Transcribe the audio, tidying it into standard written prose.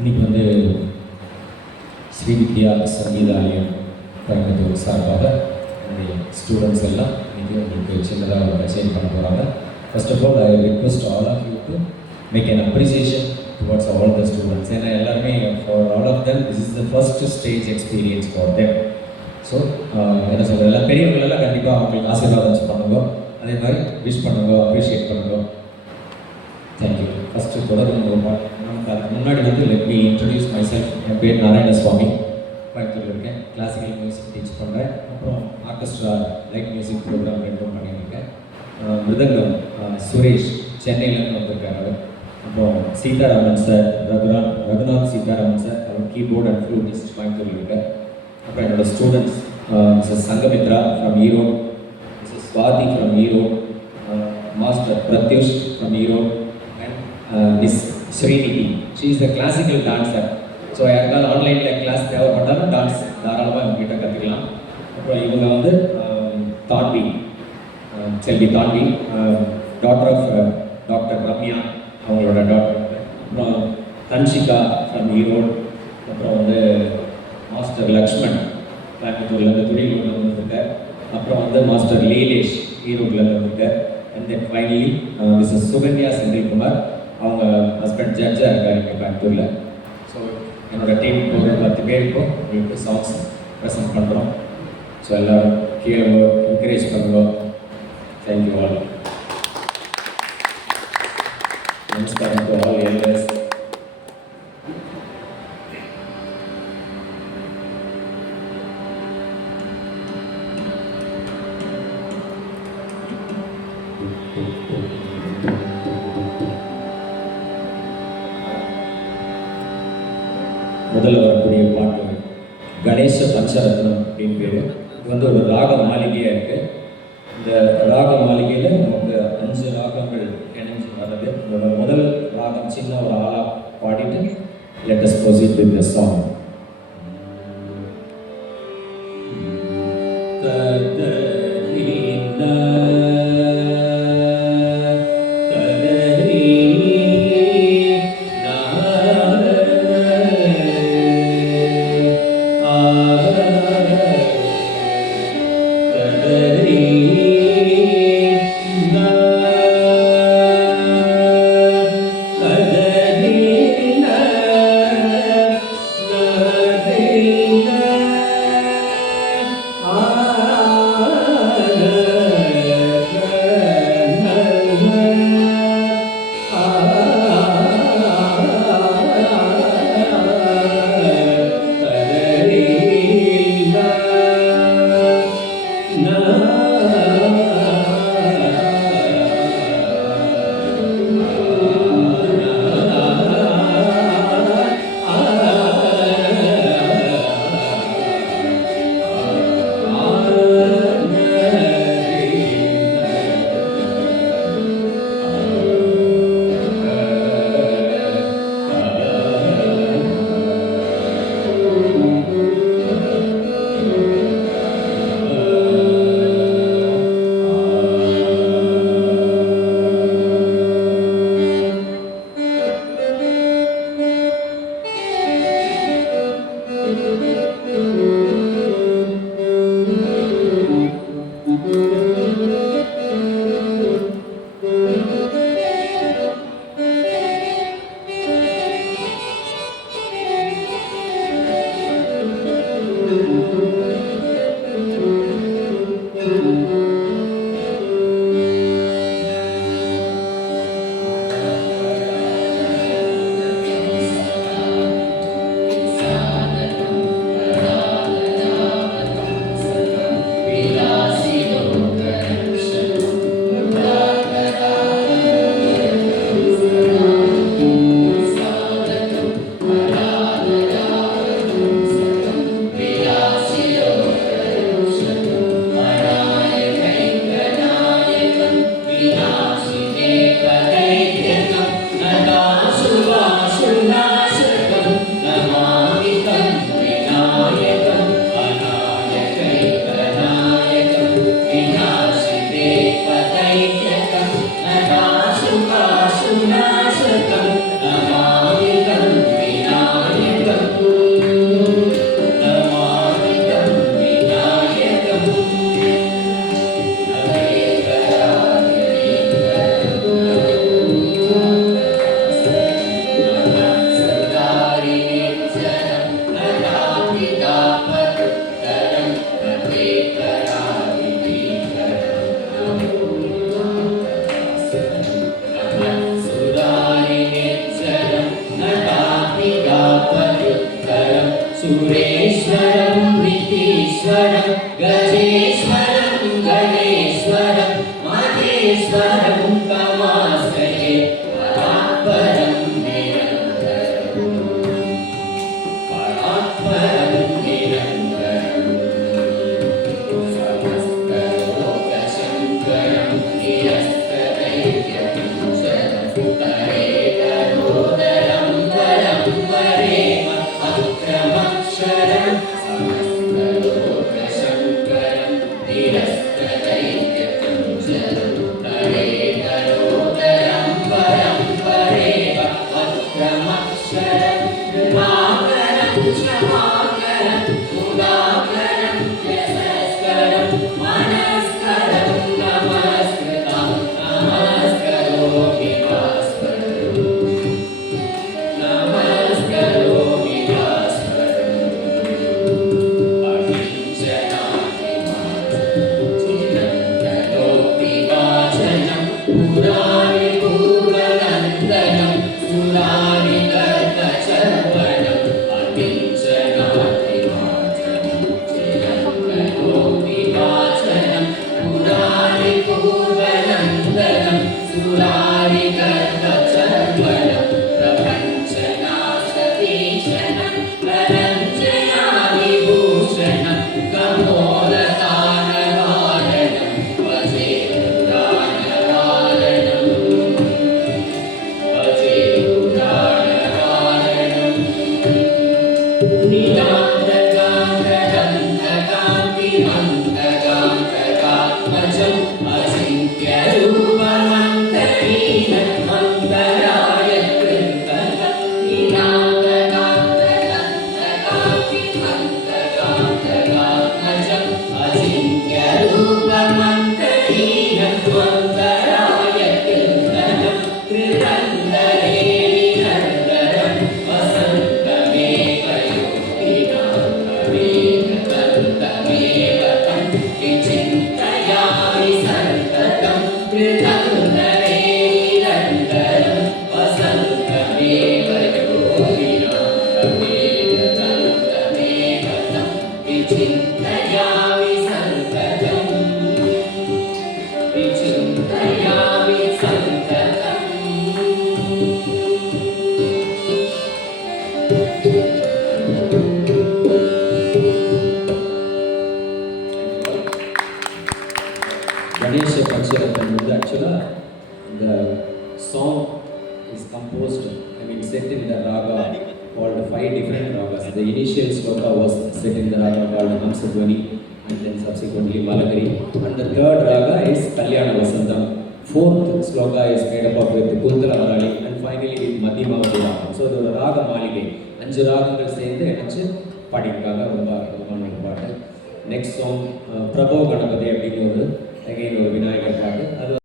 இன்னைக்கு வந்து ஸ்ரீவித்யா சங்கீதாலயம் கோயம்புத்தூர் சார்பாக என்னுடைய ஸ்டூடெண்ட்ஸ் எல்லாம் இன்றைக்கி உங்களுக்கு சின்னதாக ஒரு மெசேஜ் பண்ண போகிறாங்க. First of all I request all of you to make an appreciation towards all the students. ஏன்னா எல்லாருமே for all of them this is the first stage experience for them. So என்ன சொல்கிறது, எல்லாம் பெரியவங்களெல்லாம் கண்டிப்பாக அவங்களுக்கு ஆசீர்வாதம் பண்ணுங்க, அதே மாதிரி விஷ் பண்ணுங்க, அப்ரிஷியேட் பண்ணுங்க. தேங்க்யூ. ஃபஸ்ட்டு தொடர்ந்து நமக்கு அதுக்கு முன்னாடி வந்து let me introduce myself. என் பேர் நாராயணசுவாமி, கோயம்புத்தூரில் இருக்கேன். கிளாசிக்கல் மியூசிக் டீச் பண்ணுறேன். அப்புறம் ஆர்கெஸ்ட்ரா லைட் மியூசிக் ப்ரோக்ராம் ரெண்டும் பண்ணியிருக்கேன். மிருதங்கம் சுரேஷ் சென்னையிலேருந்து வந்திருக்காரு அவர். அப்புறம் சீதாராமன் சார், ரகுநாத் சீதாராமன் சார், அவர் கீபோர்ட் அண்ட் ஃப்ளூட்டிஸ்ட் கோயம்புத்தூரில் இருக்கார். அப்புறம் என்னோட students Mrs Sangamitra from Erode, Mrs Swathi from Erode, master Pratyush from Erode, miss Srinidhi. She is a classical dancer. So யாருக்காவது ஆன்லைனில் கிளாஸ் தேவைப்பட்டாலும் டான்ஸ் தாராளமாக இவங்ககிட்ட கற்றுக்கலாம். அப்புறம் இவங்க வந்து தாண்டி செல்வி தாண்டி, டாக்டர் ஆஃப் டாக்டர் ரம்யா, அவங்களோட டாக்டர். அப்புறம் தன்ஷிகா ஃப்ரம் ஈரோடு. அப்புறம் வந்து மாஸ்டர் லக்ஷ்மண் கோயம்புத்தூர்லேருந்து துணியில் வந்துருக்கார். அப்புறம் வந்து மாஸ்டர் லீலேஷ் ஈரோட்லேருந்து வந்துருக்கார். And then finally Mrs Sukanya Senthilkumar, அவங்க ஹஸ்பண்ட் ஜட்ஜாக இருக்கார் இங்கே கோயம்புத்தூரில். ஸோ என்னோடய டீம் ஒரு 10 பேர் இப்போ உங்களுக்கு சாங்ஸ் ப்ரெசென்ட் பண்ணுறோம். ஸோ எல்லோரும் கீழே என்கரேஜ் பண்ணுவோம். Thank you all. நமஸ்காரம் டு ஆல் எல்டர்ஸ். முதல்ல வரக்கூடிய பாட்டு கணேச பஞ்சரத்னம் அப்படின்னு பேர். இது வந்து ஒரு ராக மாளிகையாக இருக்குது. இந்த ராக மாளிகையில் நமக்கு 5 ராகங்கள் இணைஞ்சு வர்றது. இதோட முதல் ராகம் சின்ன ஒரு ஆளாக பாடிட்டு let us proceed with the song. song is composed, set in the raga called 5 different ragas. The initial sloka was set in the raga called Hamsadhwani, and then subsequently Malagari. And the third raga is Kalyana Vasantam. Fourth sloka is made up of with Kuntala Marali, and finally with Madhyamavati Ragam. So the raga Malige, 5 ராகங்கள் சேர்ந்து இணைச்சு பாடியிருக்காங்க. ரொம்ப அற்புதமான ஒரு பாட்டு. Next song பிரபோ கணபதி அப்படின்னு ஒரு விநாயகர் பாட்டு. அது